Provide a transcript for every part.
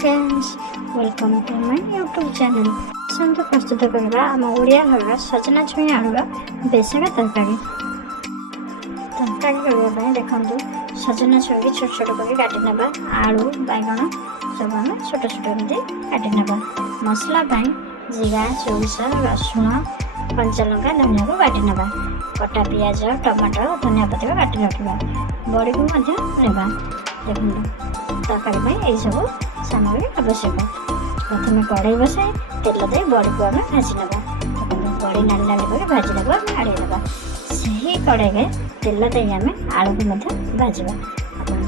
Friends, welcome to my YouTube channel. आसନ୍ତୁ प्रस्तुत करवा आम ओडिया घर सजना छुई आलुर बेसर तरकारी। तरकारी करने देखो सजना छुई छोट छोट कर काटी ना, आलू बैगण सब आम छोट छोट एमती काटी ना। मसला जीरा सोरिष रसुण कंचा लंका धनिया को बाटी ना। कटा पियाज टमाटर धनिया पत्र काटी रखा। बड़ी को देखो तरकारी यही सब सामग्री आवश्यक। प्रथम कड़े बसाई तेल दे बड़ी को आम भाजी ना। बड़ी नाली नाली कर भाजी ना आड़े ना। से कड़े तेल दे आम आलू को भाजवा।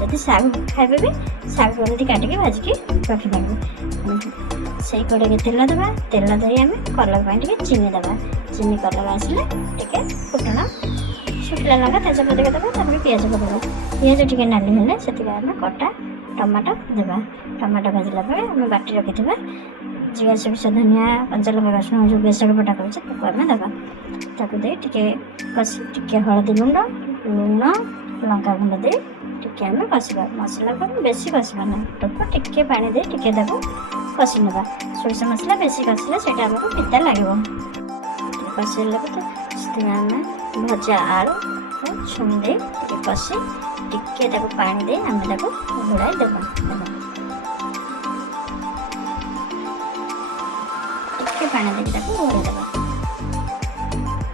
आप साग खाइबे भी साग एमती काटिकी भाजिकी रखिदेवे। से कड़े तेल देवा। तेल दे आम कलर चीनी देवा। चीनी कलर आसले टे फुटण शुखला लगा तेजपत्र देवा। पियाज पकड़ पियाज टे नाली हेल्ले से कटा टमाटो देवा। टमाटो भाजला आम बाटी रखी जीरा सोरिष धनिया कंचा लंका रसुण जो बेसर बटा कर देवा। ताकू दे टे कषि टे हलदी गुंड लुण लंका गुंड दे टे आम कषा। मसला को बेसी कषा ना अल्प टे पानी दे टे कषि ना। सोरिष मसला बेसी कषिले से आमको पिता लगे। कषिले आम भजा आलू छुई दे कषि टिके पानी दे आम घोड़ाई देवा। टिके पानी दे घोड़ाई देवा।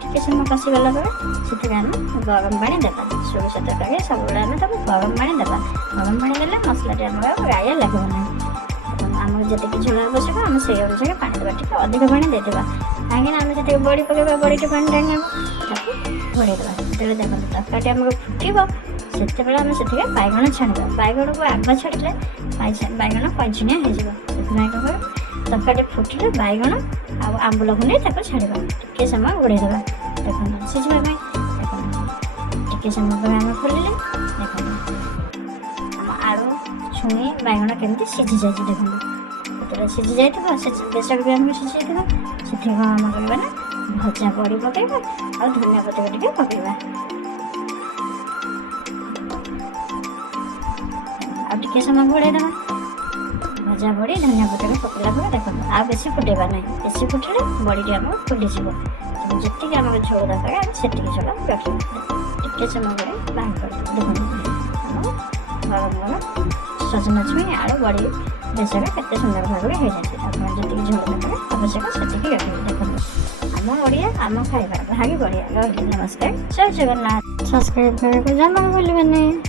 टिके समय कषि गला से आम गरम पानी देवा। सोरिष तरकारी सब आम गरम पानी देवा। गरम पानी देले मसला गाया लगे ना। आम जी झोल आवश्यक आम से अनुसार पानी देवा। टे अधिक पानी देवा कहीं आम जी बड़ी पकड़ा बड़ी के पानी टाणी घोड़ाई देवा। जो देखो तरकारी आम फुटब से आम से बैगण छाड़ा। बैगण को आग छाड़े बैगण पैंचुनिया हो तरकारी फुटिले बैगण आंबुल को नहीं छाड़ा। टे समय घोड़ाई देवा। देखो सीझापी टे समय आम खोलिले देखो आम आलू छुई बैगण केमती सीझी जाए। देखो जो सीझी जाए बेसर भी आम सीझी जाए से आम करवा ना भजा बड़ी पकड़ा आ धनिया पत्र टे पकड़ा आगे समय घोड़ाई देवा। भजा बड़ी धनिया पत्र पकड़ा पर देखो आ बेसी फुटेबा ना। बेसी फुटिले बड़ी आम फुलीज जी आम झोल दरकार से झोल रखा। टे समय बाहर कर देखो गरम गरम सजना छुई आलू बड़ी बेसर के सुंदर भाव में हो जाए। आप जी झोल दरकार आवश्यक से रखिए। देखो आम ओडिया आम खाइबा भागी बढ़िया। नमस्कार, जय जगन्नाथ। सब्सक्राइब करने को जमा भूलिए।